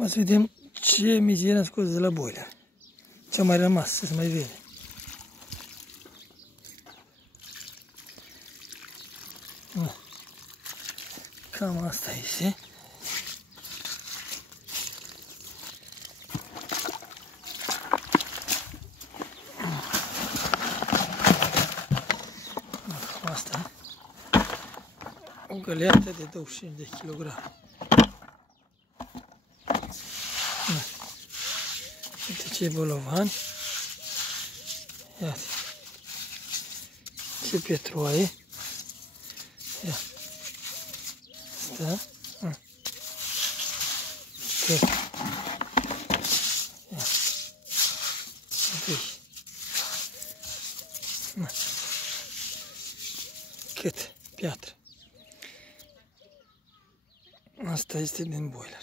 Acum să vedem ce mizerie am scos de la boiler. Ce a mai rămas, să se mai vede. Cam asta este. Asta o găleată de 25 de kg. Uite ce bolovan. Iată. Ce petroaie. Ia. Asta. Cât. Ia. Uite. Cât? Piatră. Asta este din boiler.